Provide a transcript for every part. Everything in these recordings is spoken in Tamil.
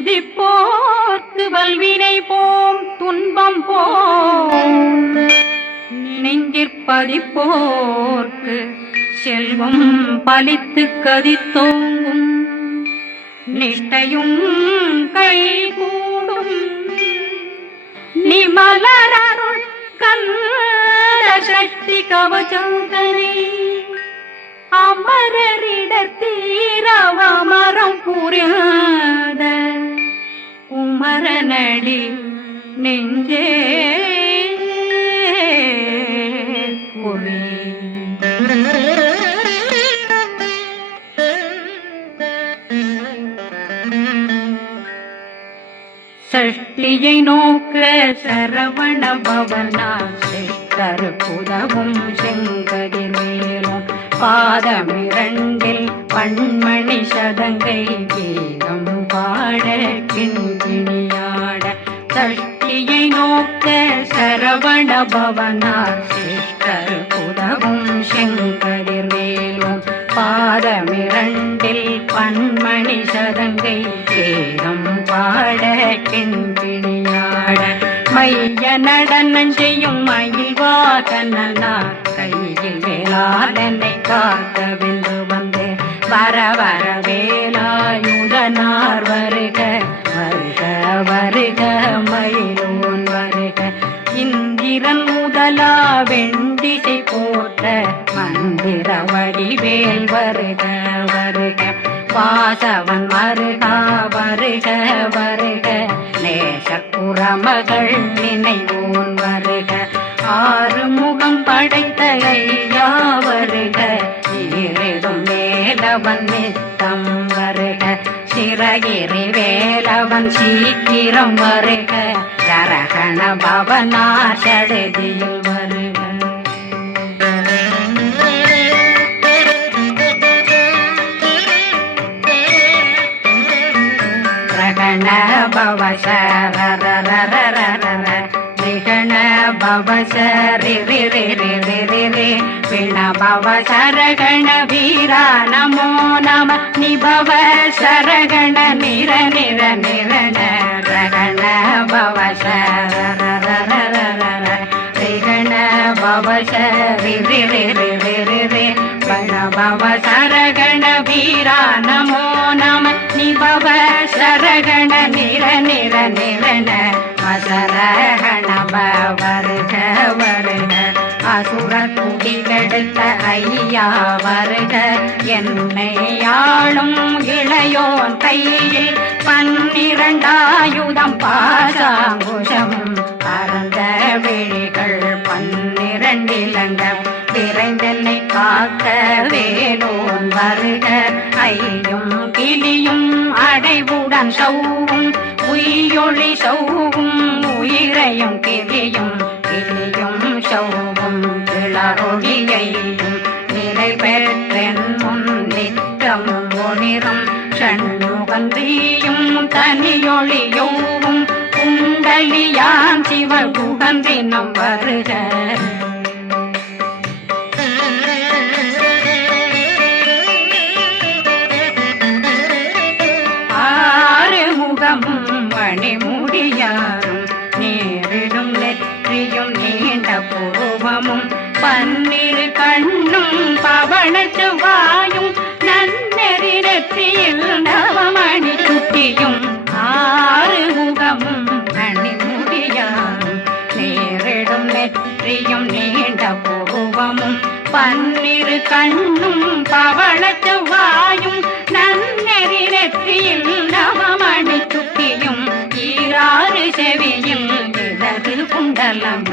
துதிப்போர்க்கு வல்வினை போம் துன்பம் போம் நெஞ்சிற்பதிப்போர்க்கு செல்வம் பலித்து கதித்தோங்கும் நிஷ்டையும் கை கூடும் நிமலருள் கந்த சக்தி கவச்சந்தனை அமரரிடத்தீரவமரம் புரியாத குமரனடி நெஞ்சே சஷ்டியை நோக்க சரவண பவனா கருப்புதவும் செங்கதிர் மேலும் பாதமிரண்டில் பண்மணி சதங்கை கீதம் பாட கிண்கிணியாட சஷ்டியை நோக்க சரவண பவனா கருப்புதவும் செங்கதிர் மேலும் பாதமிரண்டில் பண்மணி சதங்கை கீதம் பாட கிண்கிணியாட மைய நடனம் செய்யும் மயில் வாகனார் கையில் வேளாளனை காக்கவென்று வந்து வர வர வேலாயுதனார் வருக வருக வருக மயிலோன் வருக இந்திரன் முதலா வெண்டிசை போற்ற மந்திர வடிவேல் வருக வருக வாசவன் வருகா வருக வருக நேசக்குறமகள் நினைவோன் வருக ஆறு முகம் படைத்த ஐயா வருக ஈரெடும் வேலவன் நித்தம் வருக சிறகிரி வேலவன் சீக்கிரம் வருக சரகண பவனா சடுதியில் வருக நிகண பவசரி பிண பவ சரகண வீரா நமோ நம நிபவ சரகண நிர நிர நிரண ரகண பவசரண பவசரி பிண பவ சரகண வீரா நமோ நம நிபவ சரகண நிர நிர நிரண மசரகண வருக வருக அசுர குடி கெடுத்த ஐயா வருக என்னை ஆளும் இளையோன் கையில் 12 பாசாங்குஷம் பரந்த விழிகள் 12 இலங்கம் விரைந்தென்னை காக்க வேலோன் வருக ஐயும் கிளியும் அடைவுடன் சௌவும் உயிரொளி சௌவும் உயிரையும் கிளியும் கிளியும் சௌவும் கிளரொளியையும் நிலை பெற்றென் முன் நித்தமும் ஒளிரும் ஷண்முகந்தியும் தனியொளியோவும் குண்டலியான் சிவகுகந்தினம் வருக மணிமுடியாரும் நேரிடும் நெற்றியும் நீண்ட பூவமும் 12 கண்ணும் பவனத்து வாயும் நன்னெறி நெற்றியில் நவமணி சுட்டியும் 6 முகமும் மணிமுடியாரும் நேரிடும் நெற்றியும் நீண்ட பூவமும் 12 கண்ணும் பவனத்து வாயும் நன்னெறி நெற்றியில் நவமணி சுட்டியும் 6 செவியில் இடது குண்டலம்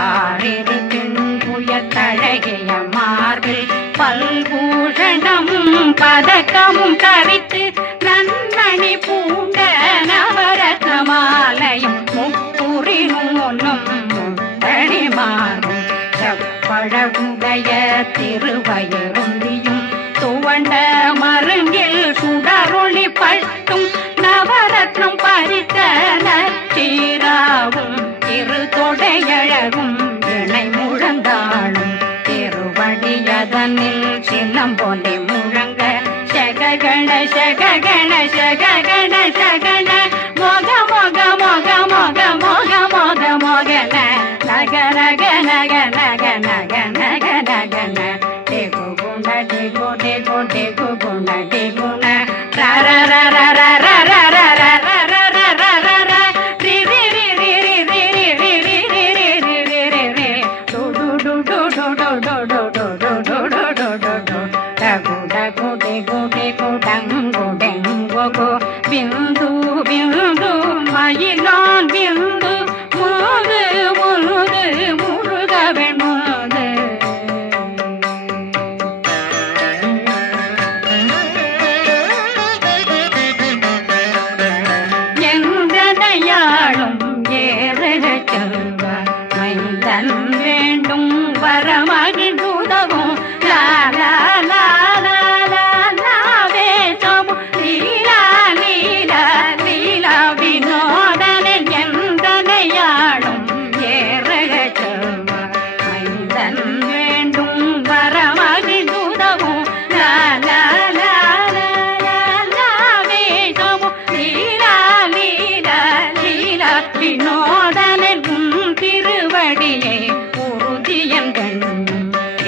6 தின்புய தழகிய மார்பில் பல்பூஷணமும் பதக்கமும் தரித்து நன்மணி பூண்ட நவரத்ன மாலையும் முப்புரி நூலும் முத்தணிமாரும் செப்பழகுடைய திருவயருந்தியும் துவண்ட மருங்கில் சுடரொளி பட்டும் நவரத்னம் பறித்த நச்சீராவும் திருத்தொடையழகும் இணை முழந்தாளும் திருவடியதனில் சிலம்பொலி முழங்க சககண சககண சககண சகண குடி குடி குடங்குடெங்கொகு பிந்து பிந்து மயிலான் பிந்து முது முழுது முருகவன் முது எந்தனையாளும் ஏறுக செல்வ மைந்தன் வேண்டும் வரமகிழ்ந்துதவும் லாலா லாலா லாலாவே சமு லீலா லீலா லீலா வினோதனின் எந்தனையாளும் ஏறுக செல்வ மைந்தன் வேண்டும் வரமகிழ்ந்துதவும் லாலா லாலா லாலாவே சமு லீலா லீலா லீலா வினோதனின் திருவடியை உறுதியங்கள்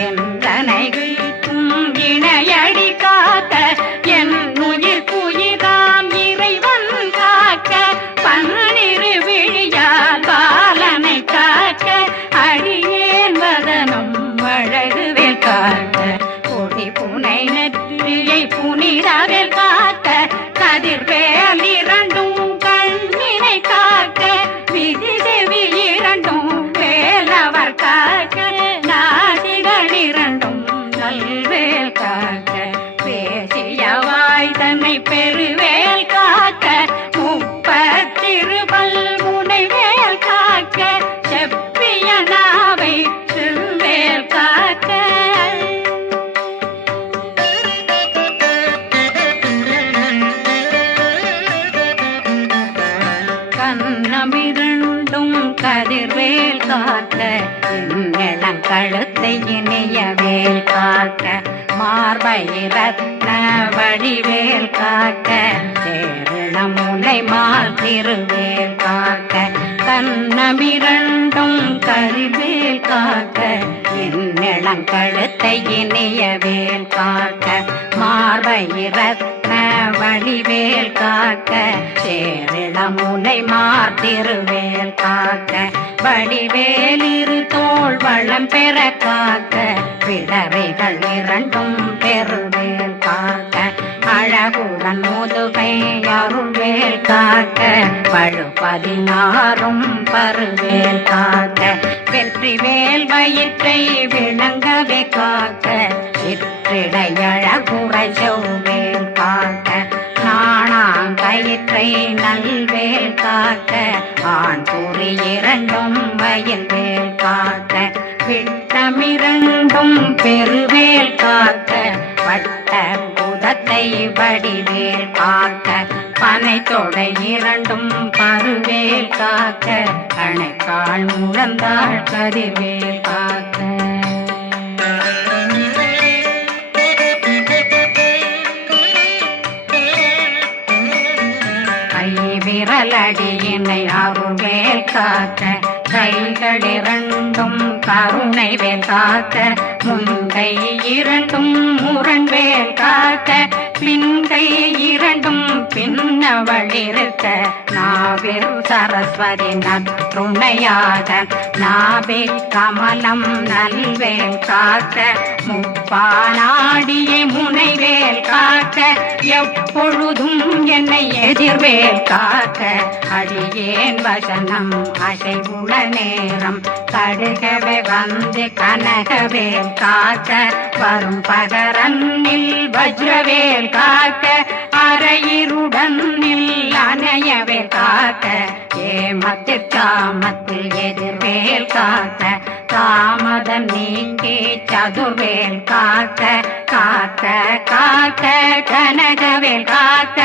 என்றனைக்கும் இணையடி காக்க என் உயிர் குயிராம் இறைவன் காக்க பன்னிரு விழியால் பாலனை காக்க அடியேன் வதனம் அழகுவேல் காக்க கொடி புனை நெற்றியை புனிதவேல் காக்க கதிர்வேல் இரண்டும் கண்ணினை காக்க விதி செவி இரண்டும் வேலவர் காக்க நாசிகள் இரண்டும் நல்வேல் காக்க பேசியவாய் தன்னை பெருவேல் காக்க முப்பத்திருபல் முனைவேல் காக்க செப்பிய நாவை செவ்வேல் காக்க கண்ணமிரண்டும் கதிர்வேல் காக்க இளங்கழுத்தை இணையவேல் காக்க மார்பை ரத்ன வடிவேல் காக்க சேரண முனை மால் திருவேல் காக்க கண்ணமிரண்டும் கதிர்வேல் காக்க இளங்கழுத்தை இணையவேல் காக்க மார்பை ரத்ன வடிவேல் காக்க சேரிள முனை மார்த்திருவேல் காக்க வடிவேல் இரு தோள் வளம் பெற காக்க பிடரைகள் இரண்டும் பெருவேல் காக்க அழகுடன் முதுகை அருள்வேல் காக்க பழு 16 பருவேல் காக்க வெற்றிவேல் வயிற்றை விளங்கவே காக்க சிற்றிடையழகுரை செவ்வேல் காக்க நாணாங்கயிற்றை நல்வேல் காக்க ஆண் குறி இரண்டும் வயல்வேல் காக்க விட்டமிரண்டும் பெருவேல் காக்க வட்ட புதத்தை வடிவேல் காக்க பனை தொடை இரண்டும் பருவேல் காக்க அணைக்கால் முழந்தாள் கதிர்வேல் காக்க விரலடியினை அருள்வேல் காக்க கைகள் இரண்டும் கருணை வேல் காக்க முன்கை இரண்டும் முரண்வேல் காக்க பின்கை இரண்டும் பின்னவளிருக்க நாவில் சரஸ்வதி நற்றுணையாக நாபி கமலம் நல்வேல் காக்க முப்பானாடியை முனைவேல் காக்க எப்பொழுதும் என்னை எதிர்வேல் காக்க அடியேன் வசனம் அசைவுள நேரம் கடுகவே வந்து கனகவேல் காக்க வரும் பகரன்னில் வஜ்ரவேல் காக்க அரையிருடன் அணையவேல் காக்க ஏமத்தில் காமத்தில் எதிர்வேல் காக்க தாமதம் நீக்கி சதுர்வேல் காக்க காக்க காக்க கனகவேல் காக்க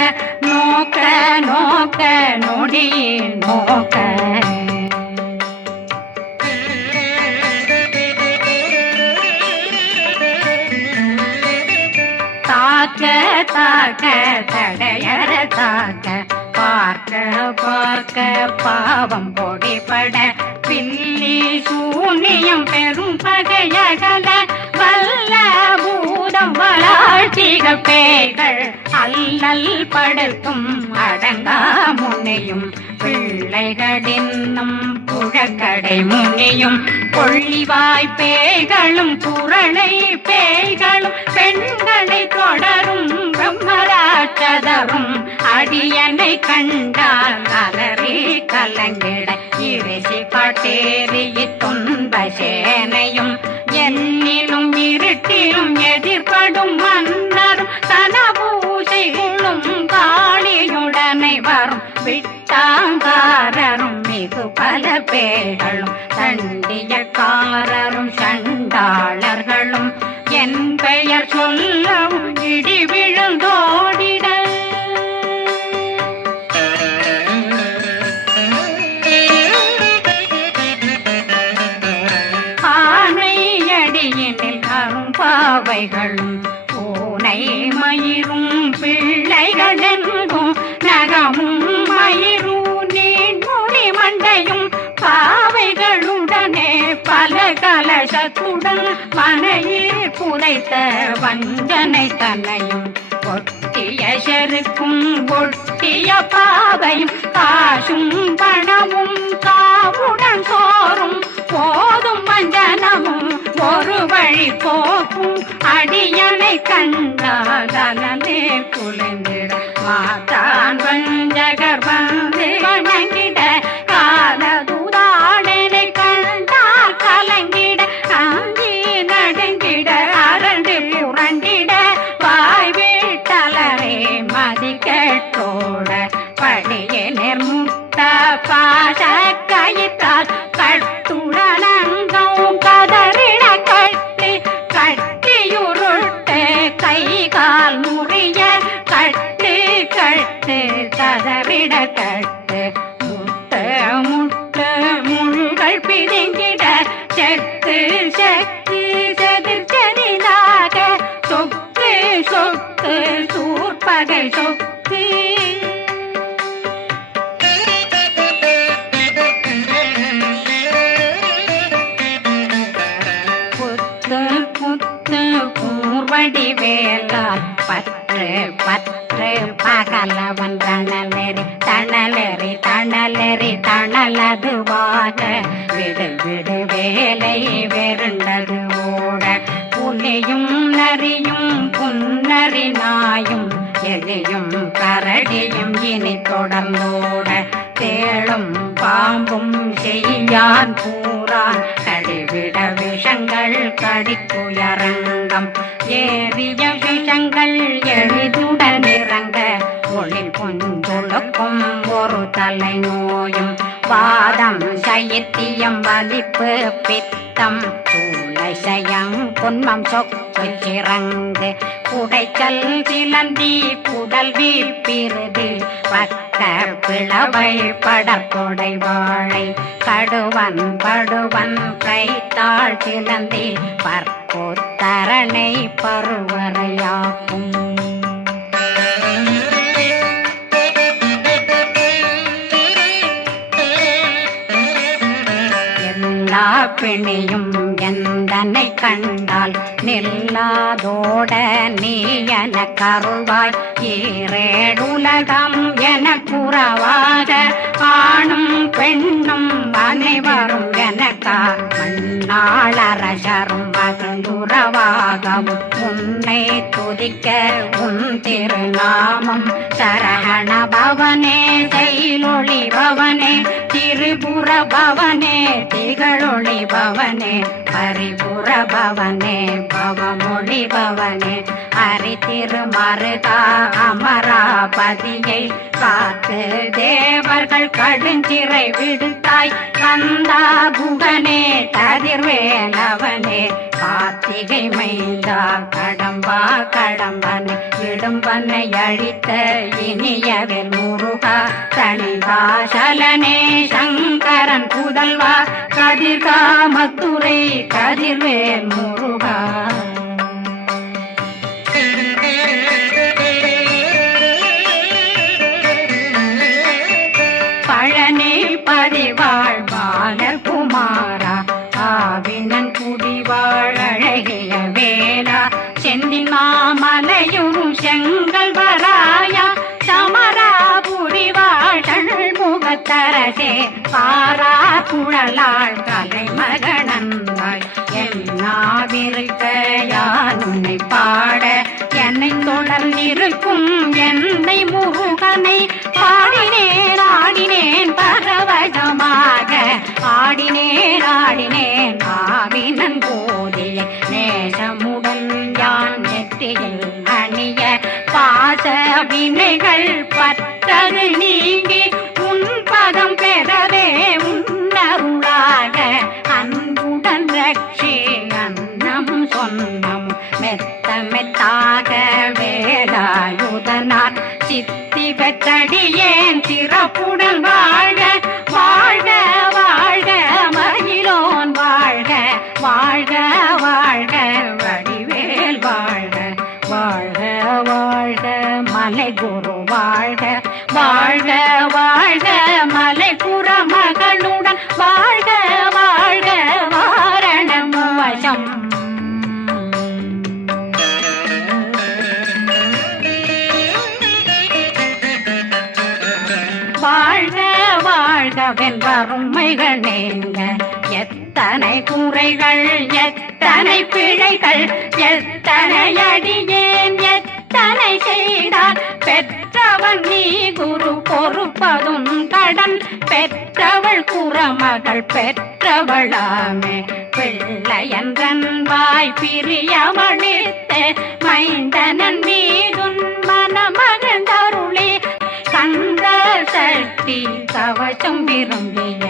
நோக்க நோக்க நொடியில் நோக்க தாக்க தாக்க தடையற தாக்க பார்க்க பார்க்க பாவம் பொடிபட பில்லி சூனியம் பெரும் பகையகல வல்ல பூதம் வளாழ்ச்சிகள் பேய்கள் அல்லல் படுத்தும் அடங்கா முனையும் பிள்ளைகளின்னும் புழக்கடை முனியும் கொள்ளிவாய் பேய்களும் குரளை பேய்களும் பெண்களை தொடரும் பிரம்மராட்சதரும் அடியனை கண்டால் அலறி கலங்கிட இரிசி காட்டேறி துன்ப சேனையும் என்னிலும் இருட்டிலும் எதிர்படும் மன்னரும் சனபூசைகளும் காளியுடனை வரும் விட்டாங்காரரும் மிகு பல பேர்களும் தண்டியக்காரரும் சண்டாளர்களும் என் பெயர் சொல்லவும் இடி விழுந்தோடிட ஆனையடியினில் அரும்பாவைகளும் பூனை மயிரும் பிள்ளைகளெங்கும் நகமும் மயிரும் நீண்முடி மண்டையும் பாவைகளுடனே பல கலசத்துடன் மனையில் புதைத்த வஞ்சனை தன்னையும் ஒட்டிய செருக்கும் ஒட்டிய பாவையும் காசும் பணமும் காவுடன் சோறும் போதும் மஞ்சனமும் ஒரு வழி போக்கும் அடியனை கண்டாதனே குலைந்திட மாதான் வஞ்சகர் வந்து வணங்கிட காலதுதாடனை கண்டால் கலங்கிட அங்கி நடுங்கிட அரண்டு புரண்டிட வாய் வீட்டலரே மதி கேட்டோட படியே நிர்முட்ட பாச கயிற்றால் கட்டுடனங்கும் கதறிட கட்டி கட்டியுருட்டு கை கால் முறிய கட்டு கட்டு கதறிட கட்டு முட்டு முட்டு முள்கள் பிதுங்கிட செத்து செத்து செதிர் செதிலாக சொக்கு சொக்கு சூர்பகை சொக்கு வடிவேலால் பற்று பற்று பகலவன் தணலெறி தணலெறி தணலெறி தணலதுவாக விடு விடு வேலை வெருண்டது ஓட புலியும் நரியும் புன்னரி நாயும் எலியும் கரடியும் இனி தொடர்ந்தோட தேளும் பாம்பும் செய்யான் பூரான் கடிவிட விஷங்கள் கடித்துயரங்கம் ஏறிய விஷங்கள் எளிதுடன் இறங்க ஒளில் புஞ்சுழுக்கும் ஒரு தலை நோயும் வாதம் சைத்தியம் வலிப்பு பித்தம் சூளை சயம் பொன்மம் சொக்கு சிறங்கு குடைச்சல் சிலந்தி குடல் வீப்பிருது பக்க பிளவை படற்கொடை வாழை கடுவன் படுவன் கைத்தாள் சிலந்தி பற்போத்தரணை பருவரையாக்கும் எல்லா பிணியும் எந்தனை கண்டால் நில்லாதோட நீ என கருவாய் ஈரேடுலகம் என குறவாக ஆணும் பெண்ணும் அனைவரும் எனக்கா மண்ணாளரசரும் மகிழ்ந்துறவாகவும் உன்னை துதிக்க உன் திருநாமம் சரகண பவனே செயலொளி பவனே திரிபுர பவனே திகழொளி பவனே பரிபுர பவனே பவமொழி பவனே ஹரி திருமருகா அமராபதியை காத்து தேவர்கள் கடுஞ்சிறை விடுத்தாய் கந்தா குகனே கதிர்வேலவனே கார்த்திகை மைந்தா கடம்பா கடம்பனை இடும்பனை அழித்த இனியவில் முருகா தனிவாசலனே சங்கரன் புதல்வா கதிர்காமத்துறை கதிர்வேல் முருகா பழனி பதிவாழ் பாலர் குமாரா ஆவினன் குடிவாழ் அழகிய வேலா செந்தினாமலையும் செங்கல் வராயா சமராபுரி வாழ் முகத்த சித்தரசே பாரா குழலாள் கலைமகனந்தாய் என்னாவிருக்க யான் உன்னை பாட என்னை தொடர்ந்திருக்கும் என்னை முருகனை பாடினேன் ஆடினேன் பரவசமாக ஆடினேன் ஆடினேன் ஆவினன் போதிய நேசமுடன் யான் நெற்றியில் அணிய பாச வினைகள் பற்றது நீங்கி உன் பதம் பெறவே உன்னருளாக அன்புடன் ரட்சி அன்னம் சொன்னம் மெத்த மெத்தாக வேலாயுதனார் சித்தி பெற்றடியேன் சிறப்புடன் வாழ்க வாழ்க வாழ்க மயிலோன் வாழ்க வாழ்க வாழ்க வடிவேல் வாழ்க வாழ்க வாழ்க மலை குரு வாழ்க வாழ்க வாழ்க மலை புறமகனுடன் வாழ்க வாழ்க வாரணம் வசம் வாழ்க வாழ்கவென் வறுமைகள் நீங்க எத்தனை குறைகள் எத்தனை பிழைகள் எத்தனை அடியேன் எத்தனை செய்தார் பெற்றவன் நீ குரு பொறுப்பதும் கடன் பெற்றவள் குறமகள் பெற்றவளாமே பிள்ளையன்றன் வாய் பிரியமளித்த மைந்தனன் மீதுன் மனமகந்தருளே கந்த சக்தி கவசம் விரும்பிய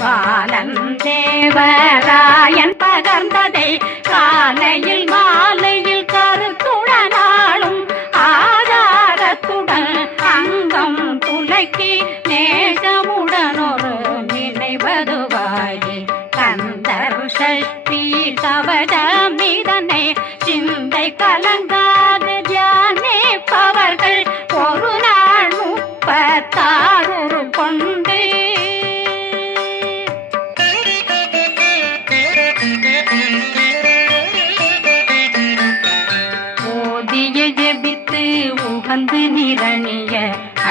பாலன் தேவராயன் பகர்ந்ததை காலையில் மாலையில் கருத்துடனாலும் ஆதாரத்துடன் அங்கம் துலக்கி நேசமுடனொரு நினைவதுவாகி கந்தர் சக்தி கவசமிதனை சிந்தை கலங்காது தியானிப்பவர்கள் ஒரு நாள் 36 கொண்டு ஓதிய ஜெபித்து உகந்து நிரணிய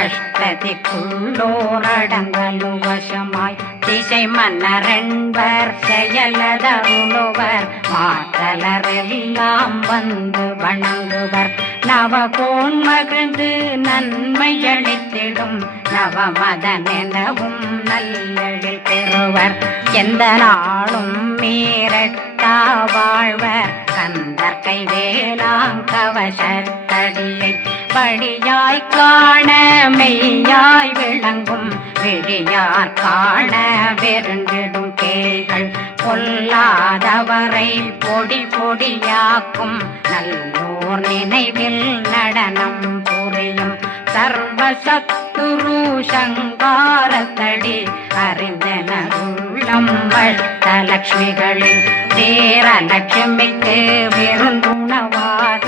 அஷ்டதிக்குள்ளோரடங்கலும் வசமாய் திசை மன்னரென்பர் செயலதருளுவர் மாற்றலரெல்லாம் வந்து வணங்குவர் நவகோன் மகிழ்ந்து நன்மையளித்திடும் நவமதனெனவும் நல்லெழில் பெறுவர் எந்த நாளும் மீறட்டா வாழ்வர் கந்தற்கை வேளாங்கவசத்தடியை படியாய் காண மெய்யாய் விளங்கும் விழியார் காண வெருண்டிடும் கேள்கள் பொல்லாதவரை பொடி பொடியாக்கும் நல்லோர் நினைவில் நடனம் புரியும் சர்வசத்துரு சங்காரத்தடி அறிந்தனருள்ளம் வட்டலட்சுமிகளின் தேரலட்சுமிக்கு விருந்துணவாக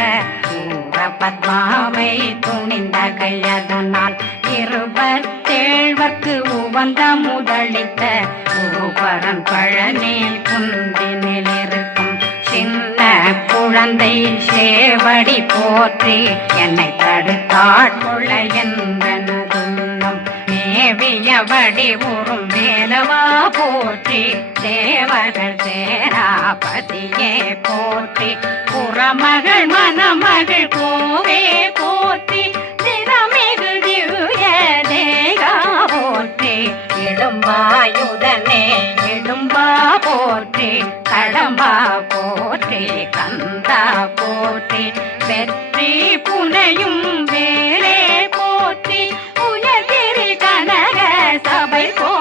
பத்மாவை துணிந்த கையதனால் 27 உவந்த முதலித்த குருபரன் பழனி குந்தினில் இருக்கும் சின்ன குழந்தை சேவடி போற்றி என்னை தடுத்தாட்கொள்ள என்பனதுள்ளம் மேவியபடி உறும் வேலவா போற்றி தேவர்கள் சேராபதியே போற்றி புறமகள் மணமகள் கோவே போற்றி தினமிகு திவ்ய தேகா போற்றி இடும்பாயுதனே இடும்பா போற்றி கடம்பா போற்றி கந்தா போற்றி வெற்றி புனையும் வேலே போற்றி உயர்திரி கனக சபை போ